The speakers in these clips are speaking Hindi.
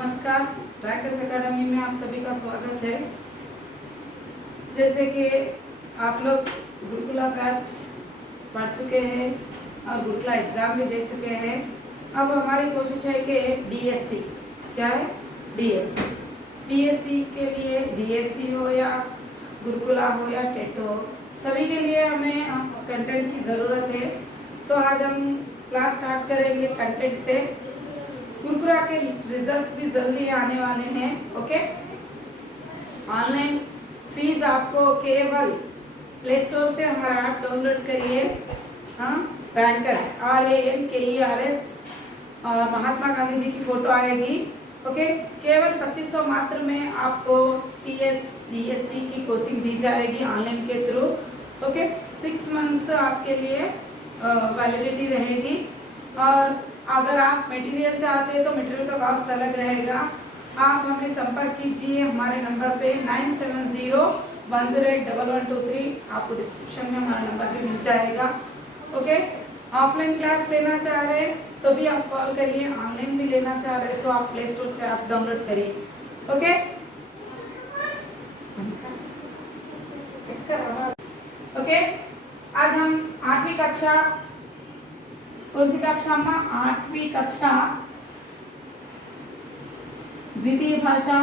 नमस्कार। रैंकर्स एकेडमी में आप सभी का स्वागत है। जैसे कि आप लोग गुरुकुला बैच पढ़ चुके हैं और गुरुकुला एग्ज़ाम भी दे चुके हैं। अब हमारी कोशिश है कि डीएससी क्या है, डीएससी के लिए डीएससी हो या गुरुकुला हो या टेट हो, सभी के लिए हमें कंटेंट की ज़रूरत है। तो आज हम क्लास स्टार्ट करेंगे कंटेंट से। गुरुकुला के रिजल्ट्स भी जल्दी आने वाले हैं। ओके, ऑनलाइन फीस आपको केवल प्ले स्टोर से हमारा ऐप डाउनलोड करिए। रैंकर्स RANKERS और महात्मा गांधी जी की फोटो आएगी। ओके, केवल 2500 मात्र में आपको DSC की कोचिंग दी जाएगी ऑनलाइन के थ्रू। ओके, 6 मंथ्स आपके लिए वैलिडिटी रहेगी। और अगर आप मटेरियल चाहते हैं तो मटेरियल का कॉस्ट अलग रहेगा। आप हमें संपर्क कीजिए हमारे नंबर पे 9701081123। आपको डिस्क्रिप्शन में हमारा नंबर भी मिल जाएगा। ओके, ऑफलाइन क्लास लेना चाह रहे तो भी आप कॉल करिए, ऑनलाइन भी लेना चाह रहे तो आप प्ले स्टोर से आप डाउनलोड करिए। ओके, ओके, आज हम 8वीं कक्षा, कौन सी कक्षा में? 8वीं कक्षा द्वितीय भाषा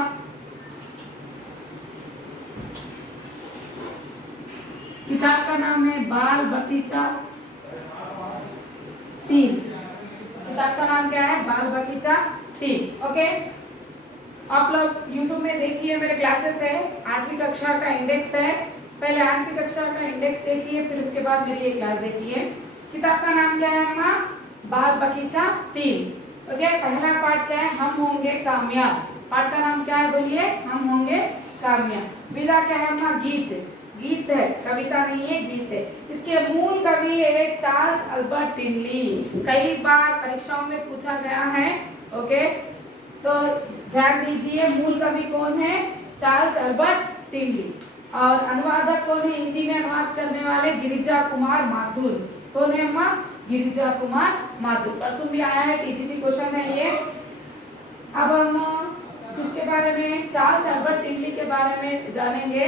किताब का नाम है बाल बगीचा 3। किताब का नाम क्या है? बाल बगीचा 3। ओके, आप लोग YouTube में देखिए, मेरे क्लासेस है। 8वीं कक्षा का इंडेक्स है। पहले 8वीं कक्षा का इंडेक्स देखिए, फिर उसके बाद मेरी ये क्लास देखिए। किताब का नाम क्या है अम्मा? बाल बगीचा 3। ओके, पहला पार्ट क्या है? हम होंगे कामयाब। पार्ट का नाम क्या है? बोलिए, हम होंगे कामयाब। विधा क्या है अम्मा? गीत। गीत है, कविता नहीं है, गीत है। इसके मूल कवि है चार्ल्स अल्बर्ट टिनली। कई बार परीक्षाओं में पूछा गया है। ओके, तो ध्यान दीजिए, मूल कवि कौन है? Charles Albert Tinley. और अनुवादक कौन है? हिंदी में अनुवाद करने वाले गिरिजा कुमार माथुर। कौन है अम्मा? गिरिजा कुमार माथुर। परसों भी आया है, TGT क्वेश्चन है ये। अब हम किसके बारे में? चार्ल्स अल्बर्ट टिनली के बारे में जानेंगे।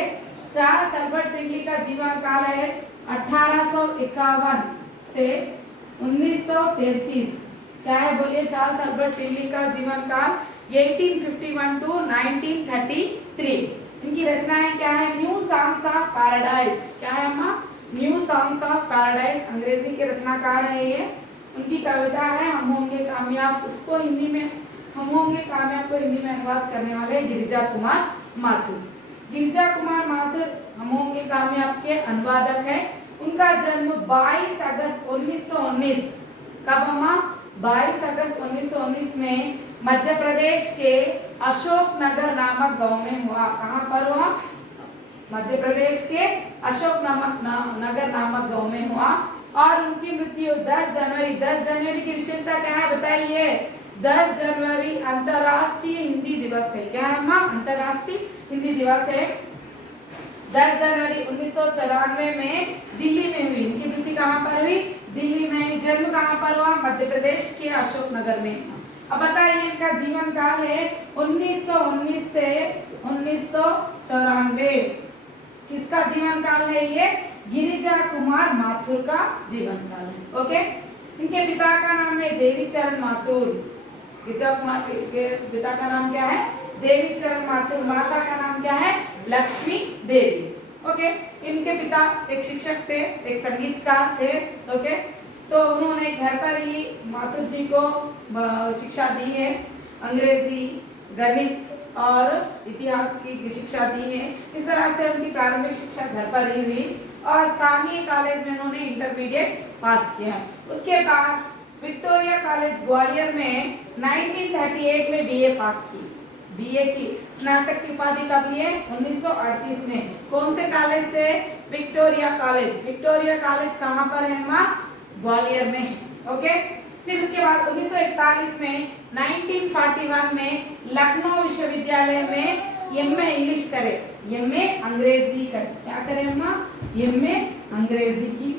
चार्ल्स अल्बर्ट टिनली का जीवन काल है 1851 से 1933। क्या है? बोलिए, चार्ल्स अल्बर्ट टिनली का जीवन काल 1851 टू 1933। इनकी रचनाएं क्या है? New songs of paradise. क्या है अम्मा? न्यू सॉन्ग्स ऑफ पैराडाइज, अंग्रेजी के रचनाकार है ये। उनकी कविता है हम होंगे कामयाब। उसको हिंदी में, हम होंगे कामयाब को हिंदी में अनुवाद करने वाले गिरिजा कुमार माथुर। गिरिजा कुमार माथुर हम होंगे कामयाब के अनुवादक है। उनका जन्म 22 अगस्त 1919। कब अम्मा? 22 अगस्त 1919 में मध्य प्रदेश के अशोकनगर नामक गांव में हुआ। कहाँ पर हुआ? मध्य प्रदेश के अशोकनगर नामक गांव में हुआ। और उनकी मृत्यु 10 जनवरी। 10 जनवरी की विशेषता क्या है बताइए? 10 जनवरी अंतर्राष्ट्रीय हिंदी दिवस है। क्या है अम्मा? अंतर्राष्ट्रीय हिंदी दिवस है। 10 जनवरी 1994 में दिल्ली में हुई। इनकी मृत्यु कहाँ पर हुई? दिल्ली में। जन्म कहाँ पर हुआ? मध्य प्रदेश के अशोकनगर में। अब बताइए, इनका जीवन काल है 1919 से 1994। किसका जीवन काल है ये? गिरिजा कुमार माथुर का जीवन काल है। ओके, इनके पिता का नाम है देवीचरण माथुर। गिरिजा कुमार के पिता का नाम क्या है? देवीचरण माथुर। माता का नाम क्या है? लक्ष्मी देवी। ओके, इनके पिता एक शिक्षक थे, एक संगीतकार थे। ओके, तो उन्होंने घर पर ही माथुर जी को शिक्षा दी है। अंग्रेजी, गणित और इतिहास की शिक्षा दी है। इस तरह से उनकी प्रारंभिक शिक्षा घर पर ही हुई और स्थानीय कॉलेज में उन्होंने इंटरमीडिएट पास किया। उसके बाद विक्टोरिया कॉलेज ग्वालियर में 1938 में BA पास की। BA की स्नातक की उपाधि कब लिए? 1938 में। कौन से कॉलेज से? Victoria college. विक्टोरिया कॉलेज कहाँ पर है माँ? ग्वालियर में है। ओके, फिर उसके बाद 1941 में 1941 में लखनऊ विश्वविद्यालय में MA इंग्लिश करे, MA अंग्रेजी करे। क्या करे अम्मा? MA अंग्रेजी की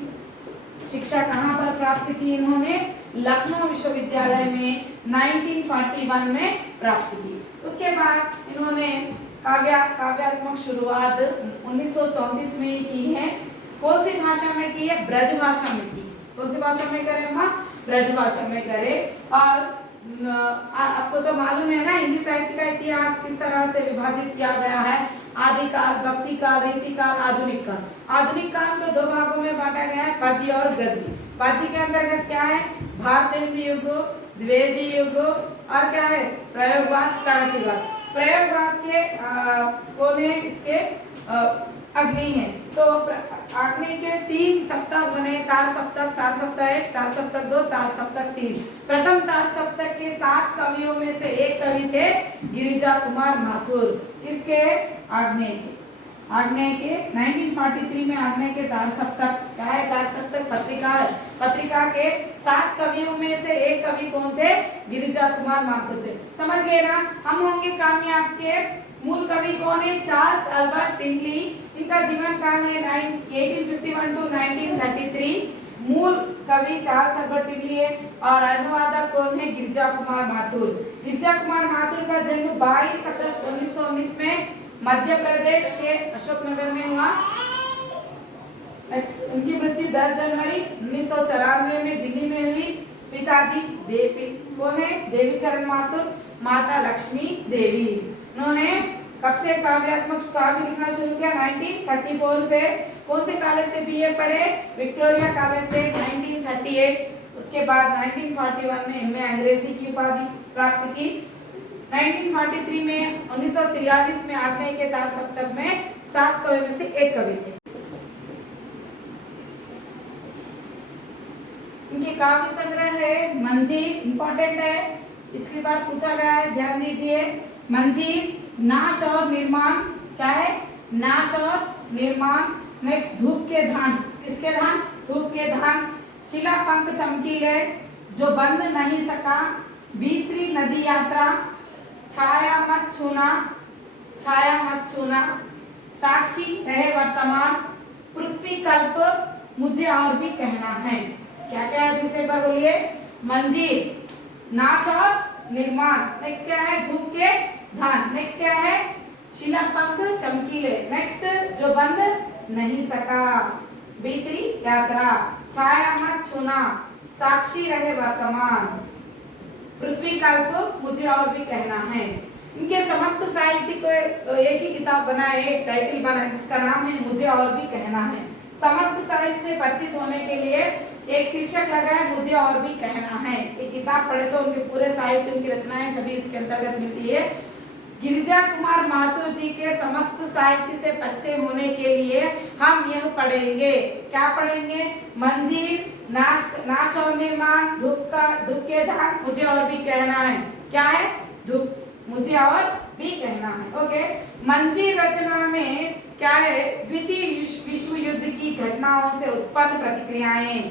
शिक्षा कहाँ पर प्राप्त की इन्होंने? लखनऊ विश्वविद्यालय में 1941 में प्राप्त की। उसके बाद इन्होंने काव्यात्मक शुरुआत 1934 में ही की है। कौन सी भाषा में की है? ब्रज भाषा में की। कौन सी भाषा में करे अम्मा? ब्रज भाषा में करे। और आपको तो मालूम है ना हिंदी साहित्य का इतिहास किस तरह से विभाजित किया गया है, आदिकाल, भक्ति काल, रीति काल, आधुनिक काल। आधुनिक काल को दो भागों में बांटा गया है, पद्य और गद्य। पद्य के अंतर्गत क्या है? भारतेंदु युग, द्विवेदी युग और क्या है? प्रयोगवाद, प्रागतिकवाद। प्रयोगवाद के कौन है? इसके अग्नि है। तो अग्नि के 3 सप्तक बने, तार सप्तक, तार सप्तक 1, तार सप्तक 2, तार सप्तक 3। प्रथम तार सप्तक के 7 कवियों में से एक कवि थे गिरिजा कुमार माथुर। इसके आग्नेय के 1943 में आग्नेय के तार सप्तक, क्या है तार सप्तक? पत्रिका है। पत्रिका के 7 कवियों में से एक कवि कौन थे? गिरिजा कुमार माथुर थे। समझ गए ना? हम होंगे कामयाब के मूल कवि कौन है? Charles Albert Tinley. इनका जीवन काल है 1851 टू 1933। मूल कवि चार्ल्स अल्बर्ट टिनली है और अनुवादक कौन है? गिरिजा कुमार माथुर। गिरिजा कुमार माथुर का जन्म 22 अगस्त 1919 में मध्य प्रदेश के अशोकनगर में हुआ। नेक्स्ट उनकी मृत्यु 10 जनवरी 1994 में दिल्ली में हुई। पिताजी कौन है? देवीचरण माथुर, माता लक्ष्मी देवी। उन्होंने कब से काव्यात्मक काव्य लिखना शुरू किया? 1934 से। कौन से कॉलेज से बीए पढ़े? विक्टोरिया कॉलेज से 1938। उसके बाद 1941 में एमए अंग्रेजी की उपाधि प्राप्त की। 1943 में 1943 में आग्नेय के तार सप्तक में 7 कवियों में से एक कवि थे। इनके काव्य संग्रह है मंजीर, इंपॉर्टेंट है, पिछली बार पूछा गया है, ध्यान दीजिए। मंजीर, नाश और निर्माण, क्या है? नाश और निर्माण। नेक्स्ट धूप के धान, किसके धान? धूप के धान। शिला पंख चमकीले, जो बंद नहीं सका, भीतरी नदी यात्रा, छाया मत छूना, छाया मत छूना, साक्षी रहे वर्तमान, पृथ्वी कल्प, मुझे और भी कहना है। क्या क्या है? फिर से एक बार बोलिए। मंजीर, नाश और निर्माण। नेक्स्ट क्या है? धूप के धान। नेक्स्ट क्या है? शिला पंख चमकीले। नेक्स्ट जो बंद नहीं सका, भीतरी यात्रा, छाया मत छूना, साक्षी रहे वर्तमान, पृथ्वी कल्प, मुझे और भी कहना है। इनके समस्त साहित्य को एक ही किताब बनाए, एक टाइटल बनाए जिसका नाम है मुझे और भी कहना है। समस्त साहित्य से परिचित होने के लिए एक शीर्षक लगा है मुझे और भी कहना है। एक किताब पढ़े तो उनके पूरे साहित्य, उनकी रचनाएं सभी इसके अंतर्गत मिलती है। गिरिजा कुमार माथुर जी के समस्त साहित्य से परिचय होने के लिए हम यह पढ़ेंगे। क्या पढ़ेंगे? मंजीर, नाश और निर्माण, धूप के धान, मुझे और भी कहना है। क्या है? धूप, मुझे और भी कहना है। ओके। मंजीर रचना में क्या है? द्वितीय विश्व युद्ध की घटनाओं से उत्पन्न प्रतिक्रियाएं,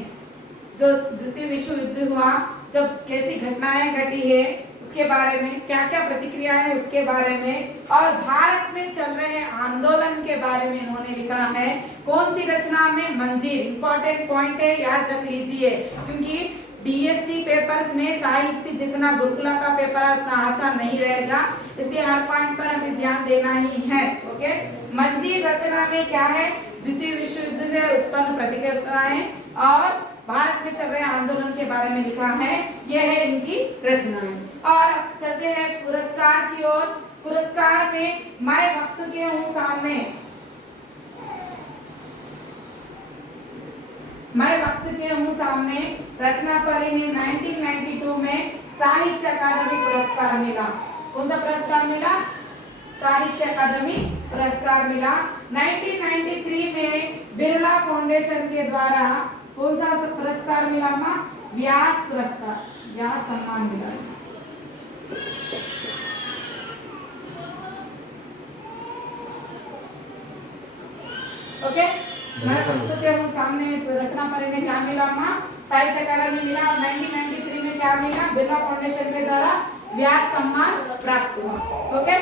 जो द्वितीय विश्व युद्ध हुआ जब कैसी घटनाएं घटी है उसके बारे में, क्या क्या प्रतिक्रियाएं है उसके बारे में, और भारत में चल रहे आंदोलन के बारे में इन्होंने लिखा है। कौन सी रचना में? मंजीर। इंपॉर्टेंट पॉइंट है, याद रख लीजिए, क्योंकि डीएससी पेपर में साहित्य जितना गुरुकुला का पेपर है उतना आसान नहीं रहेगा, इसलिए हर पॉइंट पर हमें ध्यान देना ही है। ओके। मंजीर रचना में क्या है? द्वितीय विश्व युद्ध से उत्पन्न प्रतिक्रियाएं और भारत में चल रहे आंदोलन के बारे में लिखा है। यह है इनकी रचनाएं। और चलते हैं पुरस्कार की ओर। पुरस्कार में मैं वक्त के हूँ सामने, मैं वक्त के हूँ सामने रचना पर इन्हें 1992 में साहित्य अकादमी पुरस्कार मिला। कौन सा पुरस्कार मिला? साहित्य अकादमी पुरस्कार मिला। 1993 में बिरला फाउंडेशन के द्वारा कौन सा पुरस्कार मिला? व्यास पुरस्कार, व्यास सम्मान मिला। ओके। मैं सामने रचना पर में क्या मिला? साहित्य अकादमी मिला। और 1993 में क्या मिला? बिरला फाउंडेशन के द्वारा व्यास सम्मान प्राप्त हुआ। ओके।